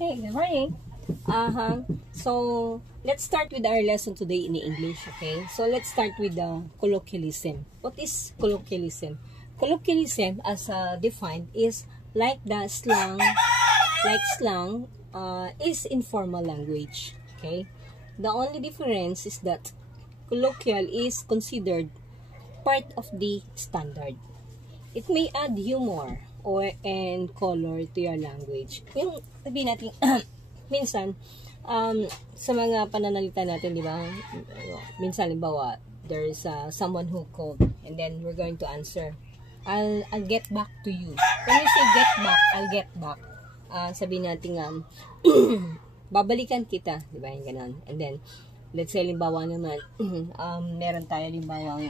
Hey, good morning. So let's start with our lesson today in English. Okay, so let's start with the colloquialism. What is colloquialism? Colloquialism, as defined, is like the slang. Is informal language. Okay, the only difference is that colloquial is considered part of the standard. It may add humor and color to your language. Yung sabihin natin, minsan, sa mga pananalita natin, di ba? Minsan, halimbawa, there is someone who called and then we're going to answer. I'll get back to you. When you say get back, I'll get back. Sabihin natin, babalikan kita. Di ba? Yung ganun. And then, let's say, halimbawa naman, meron tayo, halimbawa,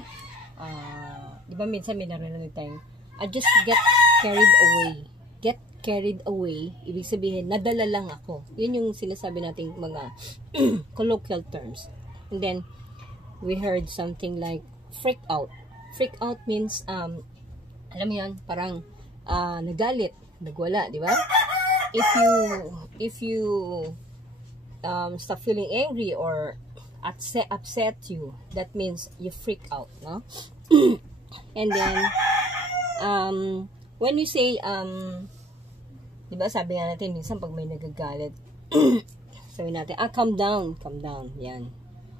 di ba minsan may narinig tayong, I just get carried away. Get carried away, ibig sabihin, nadala lang ako. Yun yung sinasabi nating mga colloquial terms. And then, we heard something like freak out. Freak out means, alam mo yan, parang nagalit, nagwala, di ba? If you stop feeling angry or upset you, that means you freak out, no? And then, when we say, diba sabi nga natin, minsan pag may nagagalit, sabi natin, calm down, yan.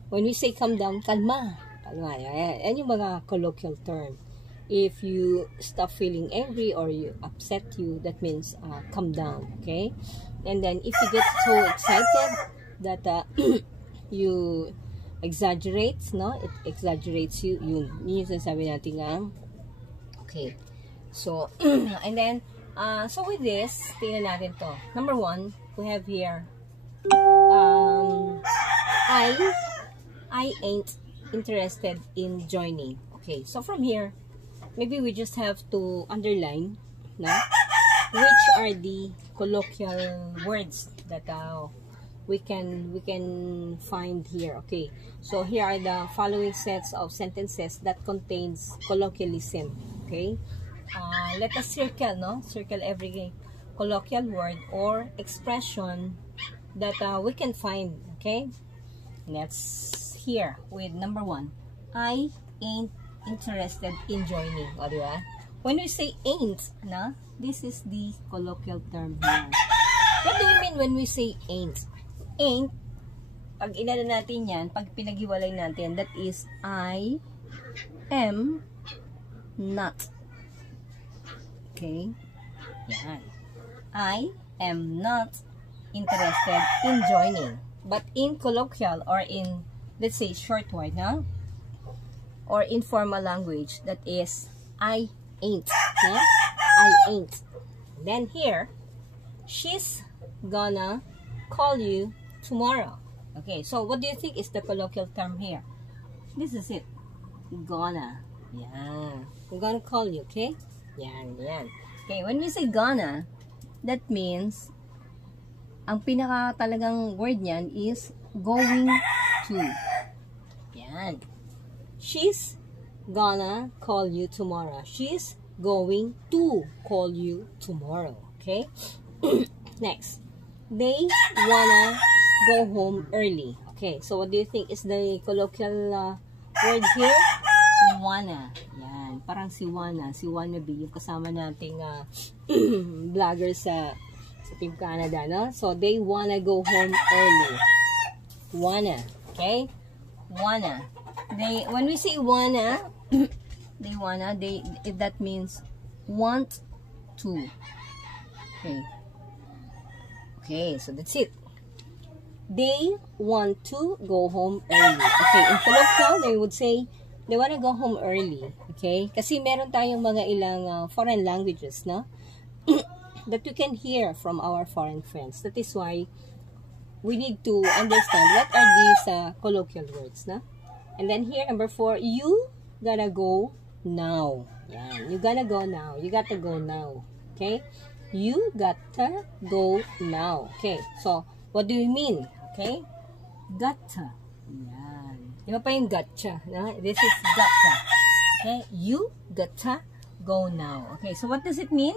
When we say calm down, kalma, yan yung mga colloquial term. If you stop feeling angry or you upset you, that means calm down, okay? And then, if you get so excited that you exaggerate, no? It exaggerates you, yun yung sasabi natin okay. So, and then, so with this, tingnan natin to. Number one, we have here, I ain't interested in joining. Okay, so from here, maybe we just have to underline, no? Which are the colloquial words that we can find here. Okay, so here are the following sets of sentences that contains colloquialism. Okay, let us circle, no? Circle every colloquial word or expression that we can find. Okay, let's here with number one. I ain't interested in joining. O, diba? When we say ain't, no? This is the colloquial term here. What do we mean when we say ain't? Ain't, pag inano natin yan, pag pinaghiwalay natin, that is I am not. Okay? Yan. I am not interested in joining. But in colloquial or in, let's say, short word, huh? Or informal language, that is I ain't. Yeah? I ain't. Then here, she's gonna call you tomorrow. Okay, so what do you think is the colloquial term here? This is it. Gonna. Yeah. I'm gonna call you, okay? Yan. Okay, when we say gonna, that means, ang pinaka talagang word niyan is going to. Yan. She's gonna call you tomorrow. She's going to call you tomorrow. Okay? Next. They wanna go home early. Okay, so what do you think is the colloquial word here? Wanna. Yan. Parang si Wanna. Si Wannabe. Yung kasama nating vlogger sa Team Canada, no? So, they wanna go home early. Wanna. Okay? Wanna. When we say wanna, that means want to. Okay, so that's it. They want to go home early. Okay, in colloquial, they would say, they wanna go home early. Okay? Kasi meron tayong mga ilang foreign languages, no? That we can hear from our foreign friends. That is why we need to understand what are these colloquial words, no? And then here, number 4, you gotta go now. Yan. You gotta go now. You gotta go now. Okay? You gotta go now. Okay? So, what do you mean? Okay? Gotta. Yan. Di ba pa yung gotcha? No? This is gotta. Okay? You gotta go now. Okay? So, what does it mean?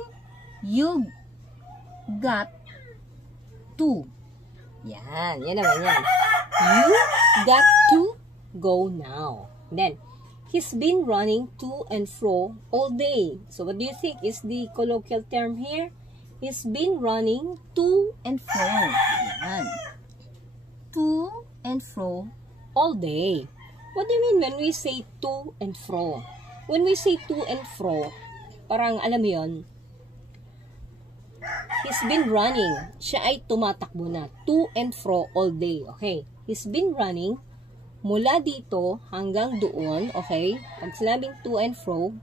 You got to. Yan naman yan. You got to go now. Then, he's been running to and fro all day. So, what do you think is the colloquial term here? He's been running to and fro. Yan. To and fro all day. What do you mean when we say to and fro? When we say to and fro, parang alam mo yun, he's been running. Siya ay tumatakbo na. To and fro all day. Okay. He's been running mula dito hanggang doon. Okay. Pag sinabing to and fro,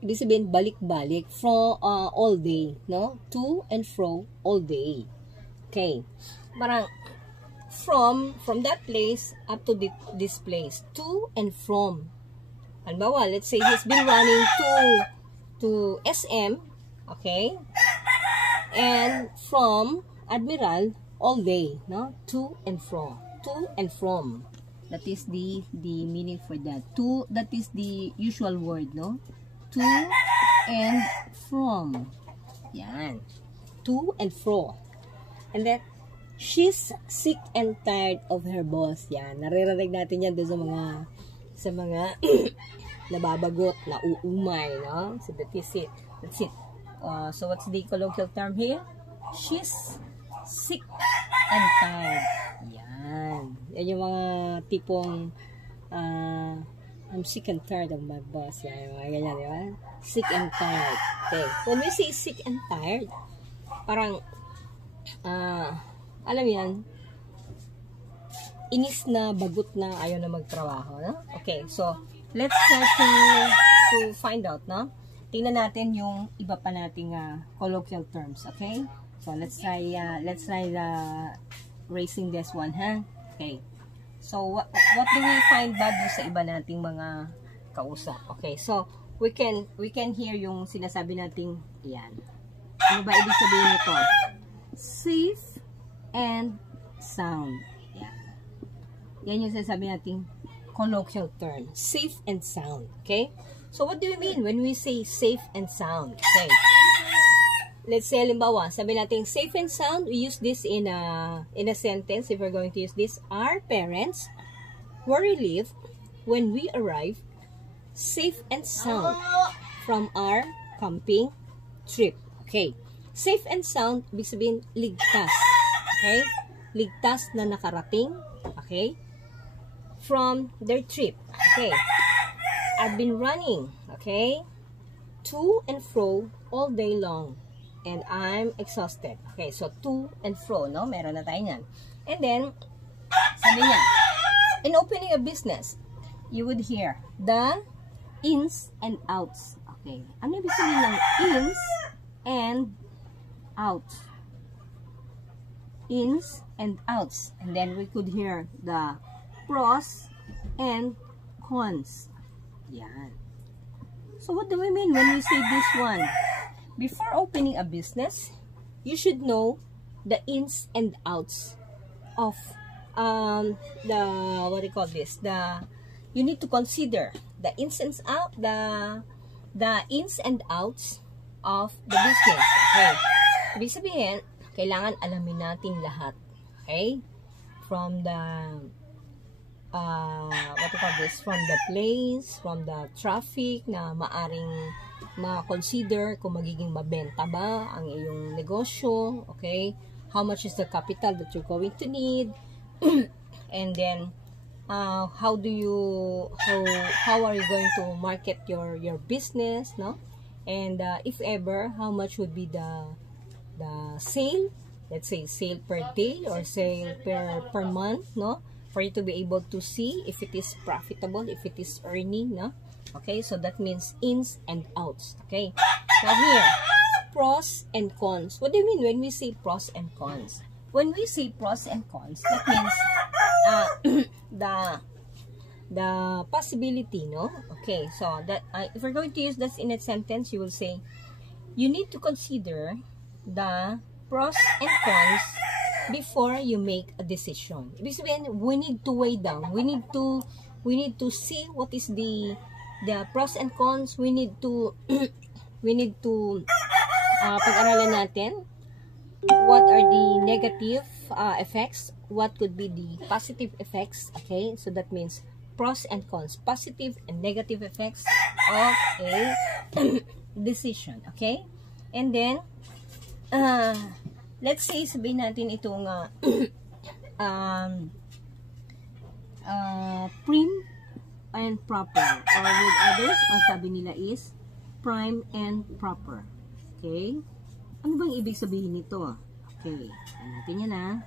ibig sabihin balik-balik. From all day. No? To and fro all day. Okay. Parang from that place up to this place. To and from. Halimbawa, let's say he's been running to SM. Okay. And from Admiral all day, no? To and fro. To and from. That is the meaning for that. To, that is the usual word, no? To and from. Yan. To and fro. And then, she's sick and tired of her boss. Yan. Naririnig natin yan doon sa mga nababagot, na uumay, no? So, that is it. That's it. So, what's the colloquial term here? She's sick and tired. Yan. Yan yung mga tipong I'm sick and tired of my boss. Yan, yung mga ganyan, di ba? Sick and tired. Okay. When we say sick and tired, parang alam yan, inis na, bagot na, ayaw na magtrabaho, no? Okay, so, let's try to find out, no? Tingnan natin yung iba pa nating colloquial terms, okay? So, let's try raising this one, ha? Okay. So, what do we find ba doon sa iba nating mga kausap? Okay, so, we can hear yung sinasabi nating, yan. Ano ba ibig sabihin nito? Safe and sound. Yan. Yan yung sinasabi nating colloquial term. Safe and sound. Okay? So, what do we mean when we say safe and sound? Okay. Let's say, halimbawa, sabi natin safe and sound. We use this in a sentence. If we're going to use this, our parents were relieved when we arrived safe and sound from our camping trip. Okay. Safe and sound, ibig sabihin, ligtas. Okay? Ligtas na nakarating. Okay? From their trip. Okay? I've been running, okay, to and fro all day long, and I'm exhausted. Okay, so to and fro, no? Meron na tayo yan. And then, sabi niya, in opening a business, you would hear the ins and outs. Okay, ano ibig sabihin ng ins and outs? Ins and outs. And then we could hear the pros and cons. Yan. So, what do we mean when we say this one? Before opening a business, you should know the ins and outs of what do you call this? You need to consider the ins and out, the ins and outs of the business. Okay. Ibig sabihin, kailangan alamin natin lahat. Okay? From the what do you call this, from the place, from the traffic na maaring ma-consider kung magiging mabenta ba ang iyong negosyo, okay? How much is the capital that you're going to need? And then how are you going to market your business, no? And if ever, how much would be the sale? Let's say sale per day or sale per month, no? For you to be able to see if it is profitable, if it is earning, no? Okay, so that means ins and outs. Okay, now here, pros and cons. What do you mean when we say pros and cons? When we say pros and cons, that means the possibility, no? Okay, so that if we're going to use this in a sentence, you will say, you need to consider the pros and cons before you make a decision. Ibig sabihin, we need to weigh down. We need to see what is the pros and cons. We need to pag-aralan natin what are the negative effects, what could be the positive effects. Okay, so that means pros and cons, positive and negative effects of a decision. Okay, and then let's say sabihin natin itong prim and proper, or with others ang sabi nila is prime and proper. Okay, ano bang ibig sabihin nito? Okay, natin yan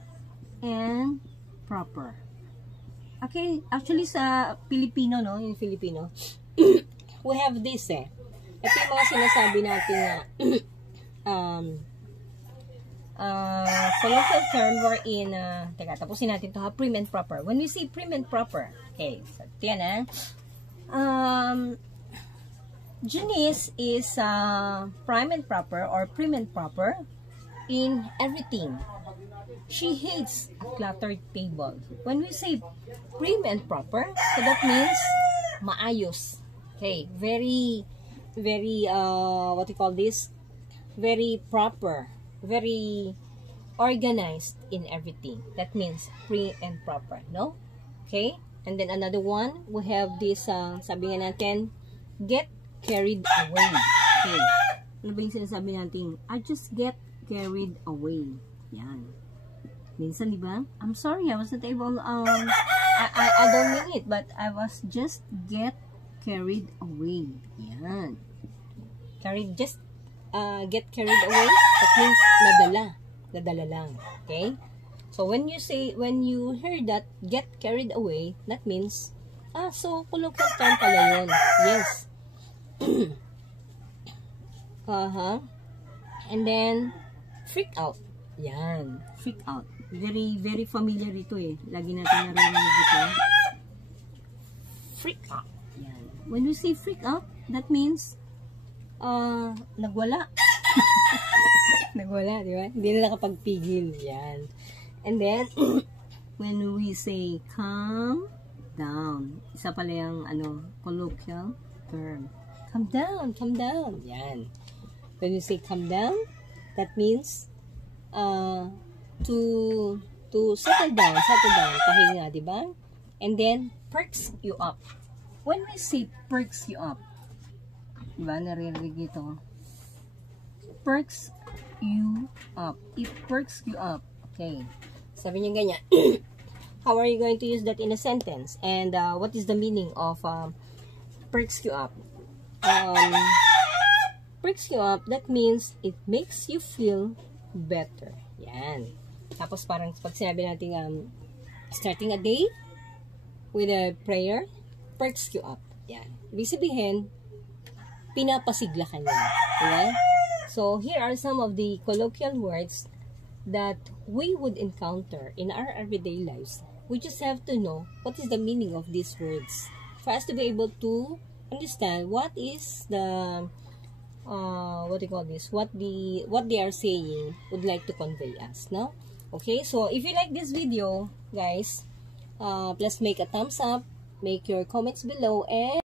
and proper. Okay, actually sa Filipino, no, yung Filipino, we have this ito yung mga sinasabi natin colloquial term wherein, teka, tapusin natin ito prim and proper. When we say prim and proper, okay, so ito yan Janice is prime and proper or prim and proper in everything. She hates a cluttered table. When we say prim and proper, so that means maayos. Okay, very what you call this? Very proper, very organized in everything. That means prim and proper, no? Okay? And then another one, we have this sabi nga natin, get carried away. Okay. Ano ba yung sinasabi natin? I just get carried away. Yan. Minsan, di ba? I'm sorry, I wasn't able, I don't mean it, but I was just get carried away. Yan. Carried, just, get carried away, that means nadala. Nadala lang. Okay? So, when you hear that, get carried away, that means, so, colloquial term pala yun. Yes. And then, freak out. Yan. Freak out. Very familiar ito Lagi natin narinig ito. Freak out. Yan. When we say freak out, that means, nagwala. Nagwala, di ba? Hindi na nakapagpigil. Yan. And then, when we say calm down, isa pala yung colloquial term. Calm down, calm down. Yan. When you say calm down, that means to settle down, pahinga, di ba? And then, perks you up. When we say perks you up, di ba, naririnig ito? Perks you up. It perks you up. Okay. Sabi niya ganyan. How are you going to use that in a sentence? And what is the meaning of perks you up? Perks you up, that means it makes you feel better. Yan. Tapos parang pag sinabi natin starting a day with a prayer, perks you up. Yan. Ibig sabihin, pinapasigla ka niya. Diba? So, here are some of the colloquial words that we would encounter in our everyday lives. We just have to know what is the meaning of these words for us to be able to understand what is the what do you call this, what they are saying would like to convey us, no? Okay, so if you like this video, guys, please make a thumbs up, make your comments below, and